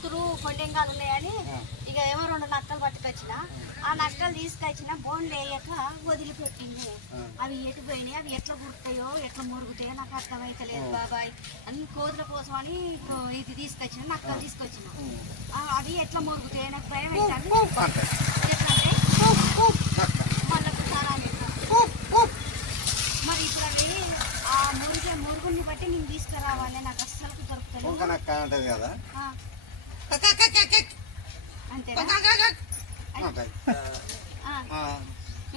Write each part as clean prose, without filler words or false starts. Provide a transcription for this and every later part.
కోతులు కొండెంగాలు ఉన్నాయని ఇక ఏమో 2 నక్కలు పట్టుకొచ్చిన. ఆ నక్కలు తీసుకొచ్చిన బోన్లు వేయక వదిలిపెట్టింది. అవి ఎటు పోయినాయి, అవి ఎట్లా గుర్తాయో ఎట్లా మురుగుతాయో నాకు అర్థమైతలేదు బాబాయ్. అన్ని కోతుల కోసం అని ఇది తీసుకొచ్చిన, నక్కలు తీసుకొచ్చిన. అవి ఎట్లా మురుగుతాయో నాకు భయం అవుతుంది. ఎట్లంటే మళ్ళీ మరి ఇప్పుడు అవి ఆ మురుగుని బట్టి నేను తీసుకురావాలి. నాకు అస్సలు దొరుకుతుంది కదా అంతే.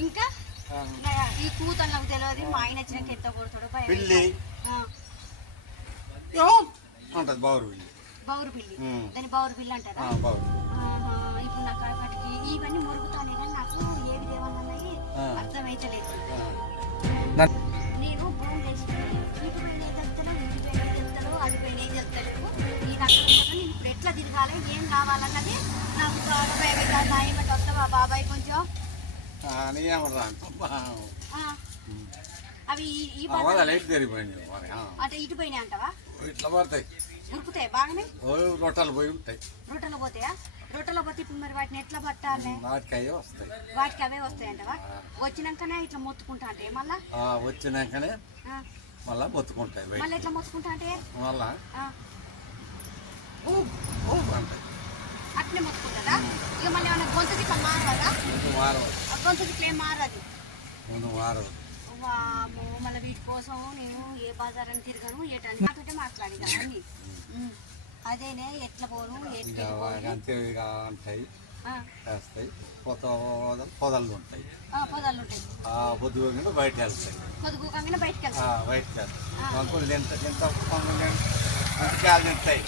ఇంకా ఈ కూతురు నాకు తెలియదు. మా ఆయన వచ్చినాక ఎంత కొడతాడు బౌరు బిల్లి. దాని బౌరు బిల్లి అంటారా? ఇప్పుడు నాకు వాటికి ఇవన్నీ మురుగుతానే కానీ నాకు ఏవి దేవన్నాయి అర్థమైతలేదు. నేను భూమి వేసి వీటి పైన ఏది వెళ్తానో ఇంటి పైన ఏది వెళ్తానో అది పైన ఏది వెళ్తలేవు. ఈ నక్కల కోసం నేను ఇప్పుడు ఎట్లా తిరగాలి, ఏం కావాలన్నది నాకు బాగా భయం. నా ఏమంటే వస్తావా బాబాయ్ కొంచెం? అవి అంటే ఇటు పోయినాయి అంటావా? ఇట్లా పడతాయి, ఉరుకుతాయి బాగానే. రొట్టెలు పోయి ఉంటాయి. రొట్టెలు పోతాయా? రొట్టెలు పోతే ఇప్పుడు మరి వాటిని ఎట్లా పట్టాలి? వాటికి అవే వస్తాయి అంటవా? వచ్చినాకనే ఇట్లా మొత్తుకుంటా అంటే మళ్ళా వచ్చినాకనే మళ్ళా మొత్తుకుంటాయి. మళ్ళీ ఎట్లా మొత్తుకుంటా అంటే మళ్ళా అట్లే మొత్తుకుంటుందా? ఇక మళ్ళీ ఏమన్నా గొంతుకి ఇట్లా మారదా? గొంతుకి ఇట్లా ఏం మారదు. మళ్ళీ వీటి కోసం నేను ఏ బజార్ అని తిరగను, ఏటని నాతోటే మాట్లాడి అన్ని. అదేనే ఎట్లా పోను ఉంటాయి, పొదలు ఉంటాయి. పొద్దుగా బయటకు వెళ్తాయి. పొద్దుగానే బయటకు తింటాయి.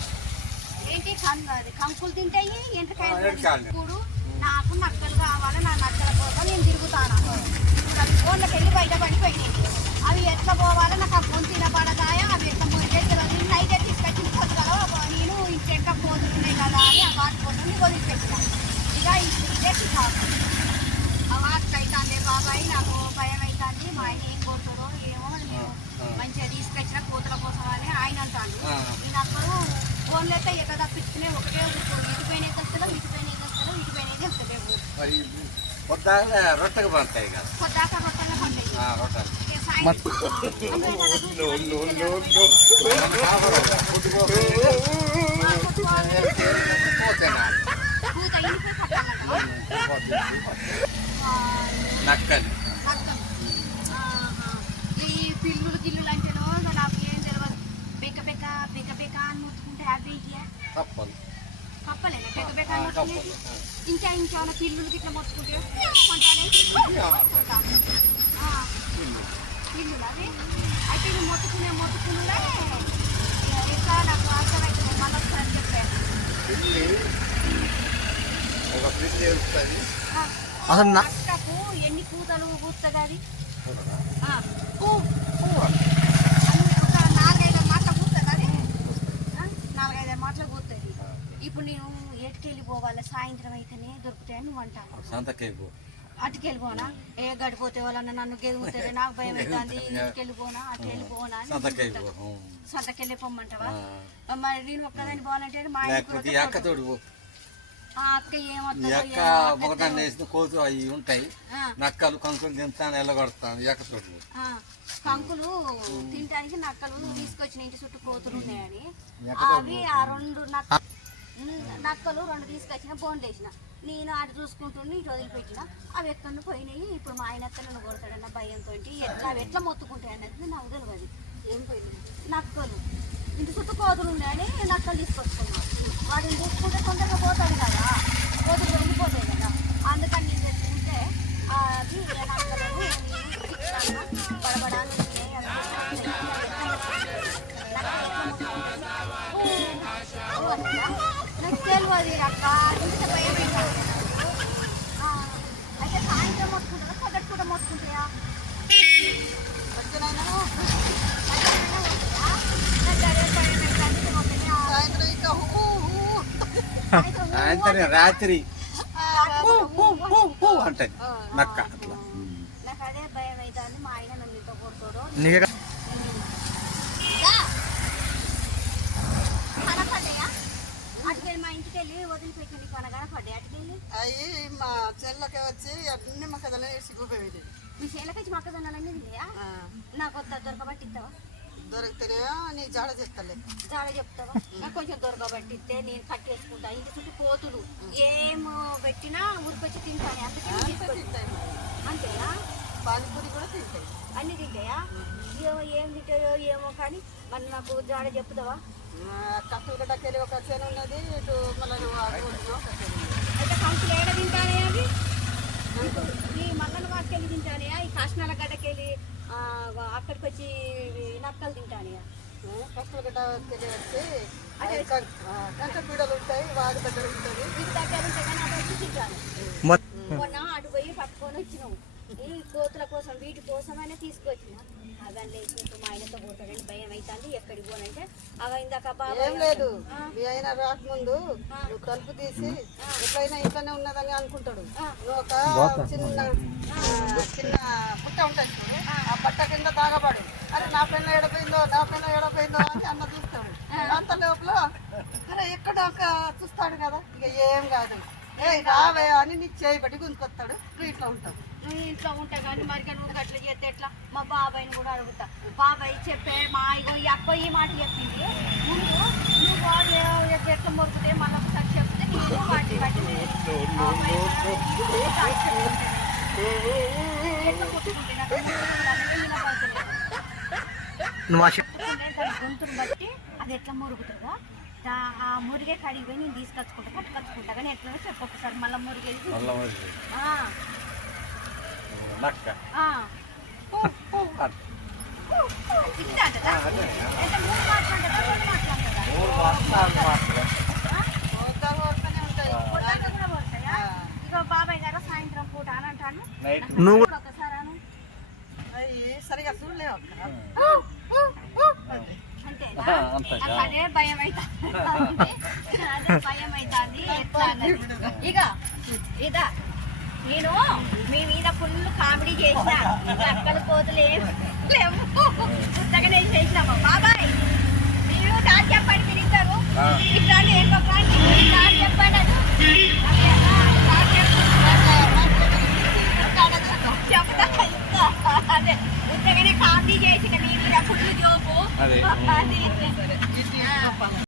ఏంటి కంకులు తింటాయి, ఎంటకాయలు. ఇప్పుడు నాకు నక్కలు కావాలి, నా నక్కల కోసం నేను తిరుగుతాను. ఇప్పుడు అవి ఫోన్లోకి వెళ్ళి బయట పడిపోయినాయి. అవి ఎట్లా పోవాలో నాకు ఆ గొంతుల పడదాయా, అవి ఎట్లా పోయి నైతే తీసుకొచ్చి కదా నేను ఇంకెక్క పోతున్నాయి కదా అని ఆ వాటి కోసం వదిలిపెట్టిన. ఇక ఇదే ఆ వాటికి అవుతుంది బాబాయ్. నాకు భయం అవుతుంది. మా ఆయన ఏం కొడుతుందో ఏమో. నేను మంచిగా తీసుకొచ్చిన కూతుల కోసం అని ఆయన అంటాను. నేను అక్కడ ఫోన్లో అయితే ఎక్కడ తప్పించుకునే ఒకటే ఊరుకోడు. ఇటుపైన వెళ్తాలో ఇటుపైన వెళ్తాలో ఇటుపైన వెళ్తలేవు. రొట్టెలు పడతాయి కదా, పొద్దాక రొట్టెలు పడతాయి. నక్కలు ఈ పిల్లులు గిల్లులు అంటేనో నాకు ఏం తెలియదు. బెక్క బెక్క బెక్క బెక్క అని ముట్టుకుంటే అవి కప్పలేనా? బెక్క బెక్క అని ముట్టుకునేది. ఇంకేమైనా పిల్లులకి ఇట్లా మొత్తుకుంటే పిల్లులు అవి అయితే ఇవి మొత్తుకునే ఎట్లా నాకు అర్థమవుతుంది. మళ్ళీ ఒకసారి చెప్పాను. నక్కకు ఎన్ని కూతలు కూస్తుంది అది? 4-5 మాటలు కూతుంది అది. 4-5 మాటలు కూతుంది. ఇప్పుడు నేను ఎటుకెళ్ళిపోవాలి? సాయంత్రం అయితేనే దొరుకుతాయని నువ్వు అంటాను. అటుకెళ్ళిపోనా? ఏ గడిపోతే వాళ్ళన్న నన్ను గెలుగుతారు, నాకు భయం అవుతుంది. ఇటుకెళ్ళిపోనా అటు వెళ్ళిపోనా? సొంతకెళ్ళి పొమ్మంటావా? మరి నేను ఒక్కదాన్ని పోవాలంటే మా అక్క ఏమవుతుంది? కోతు అవి ఉంటాయి, నక్కలు కంకులు తింటాను ఎల్లగొడతాను. కంకులు తినడానికి నక్కలు తీసుకొచ్చిన ఇంటి చుట్టూ కోతులు ఉన్నాయని అవి ఆ 2 నక్కలు 2 తీసుకొచ్చిన బోన్లు వేసిన. నేను అటు చూసుకుంటుండే ఇటు వదిలిపెట్టిన. అవి ఎక్కడ పోయినాయి. ఇప్పుడు మా ఆయన నన్ను కొడతాడన్న భయంతో ఎట్లా అవి ఎట్లా మొత్తుకుంటాయి అన్నది నాకు తెలియదు. ఏం పోయింది? నక్కలు ఇంటి చుట్టూ కోతులు ఉన్నాయని నక్కలు తీసుకొచ్చుకున్నాను. వాటిని చూసుకుంటే తొందరగా పోతాడు కదా, కోతులు వెళ్ళిపోతాయి కదా. అందుకని నేను తెచ్చుకుంటే అవి నక్కలను బడబడాలు నాకు తెలియదు అక్క. ఇంత భయం అయితే సాయంత్రం మొత్తుకుంటారా పొగట్ కూడా మొత్తుకుంటాయా? సాయంత్రం రాత్రి అంటే నక్క అట్లా. నాకు అదే భయం అవుతుంది. మా ఆయన నన్ను ఇంత కొడతాడు. కనపడ్డాయా? అటుకెళ్ళి మా ఇంటికి అటుకెళ్ళి వదిలిపెట్టి నీకు అనగానే పడ్డాయి అటుకెళ్ళి అవి మా చెల్లకి వచ్చి అన్ని మొక్కజొన్న వేసి చూపేది. మీ చేలకొచ్చి మొక్కజొన్నలన్నీ తిన్నాయా? నాకు వద్ద దొరకబట్టిస్తావా? దొరికితేనే నీ జాడ చెప్తలే. జాడ చెప్తావా? నాకు కొంచెం దొరకబట్టిస్తే నేను కట్టేసుకుంటా. ఇంటి చుట్టూ కోతులు ఏం పెట్టినా ఊరికొచ్చి తింటాను. అంతేనా? పానీపూరి కూడా తింటాయి. అన్ని తింటాయా? ఏం తింటాయో ఏమో కానీ మరి నాకు జాడ చెప్తావా? కట్టలు గడ్డకెళ్ళి ఒక చేను ఉన్నది, ఇటు మళ్ళీ అయితే కంకులు ఏడ తింటానే అవి? ఈ మల్లన వాటికెళ్ళి తింటానయా? ఈ కాశనాల గడ్డకెళ్ళి అక్కడికి వచ్చి నక్కలు తింటానయా? కట్టలు గడ్డకెళ్ళి వచ్చి కంక పీడలు ఉంటాయి, వాడి దగ్గర ఉంటుంది. వీటి దగ్గర ఉంటే కానీ అటు వచ్చి తింటాను. మొన్న అటు పోయి పట్టుకొని వచ్చినాము. ఈ కోతుల కోసం వీటి కోసమైనా తీసుకొచ్చిన. అవన్నీ లేచినట్టు మా ఆయనతో పోతాడని భయం అవుతుంది. ఎక్కడికి పోనంటే అవి ఇందాక ఏం లేదు, మీ ఆయన రాకముందు నువ్వు తలుపు తీసి ఎట్లయినా ఇంట్లోనే ఉన్నదని అనుకుంటాడు. నువ్వు ఒక చిన్న చిన్న పుట్ట ఉంటుంది, ఆ పట్ట కింద తాగబడు. అరే నా పెళ్ళ ఏడపోయిందో అని అన్న చూస్తాడు. అంత లోపల అరే ఎక్కడ ఒక చూస్తాడు కదా, ఇక ఏం కాదు, ఏ రావే అని నీకు చేయబట్టి గుంజుకొస్తాడు. నువ్వు ఇట్లా ఉంటావు. నువ్వు ఇంట్లో ఉంటా కానీ మరి నువ్వు అట్లా చేస్తే ఎట్లా? మా బాబాయ్ని కూడా అడుగుతా. బాబాయ్ చెప్పే మా ఇగో ఈ అక్క ఈ మాట చెప్పింది. ముందు నువ్వు ఎట్లా మొరుకుతే మళ్ళీ ఒకసారి చెప్తే నేను వాటి బట్టి గొంతును బట్టి అది ఎట్లా మురుగుతుందో ఆ మురిగే కడిగి పోయి నేను పట్టుకొచ్చుకుంటా కానీ ఎట్లా చెప్పొకసారి మళ్ళీ మురిగేది ఇక బాబాయ్ గారు సాయంత్రం పూట అని అంటాను. నువ్వు ఒకసారి సరిగా చూడలేవు. అదే భయం అవుతుంది. ఇక ఇదా నేను మీ మీద ఫుల్ కామెడీ చేసిన. అక్కలు కోతులు ఏం లేవు, పుస్తకనే చేసినాము. బాబాయ్ మీరు దాని చెప్పండి, మీరు ఇద్దరు ఇట్లా ఏం దాని చెప్పండి. చెప్తా అదే పుస్తకనే కామెడీ చేసిన మీ మీద ఫుల్ జోకు.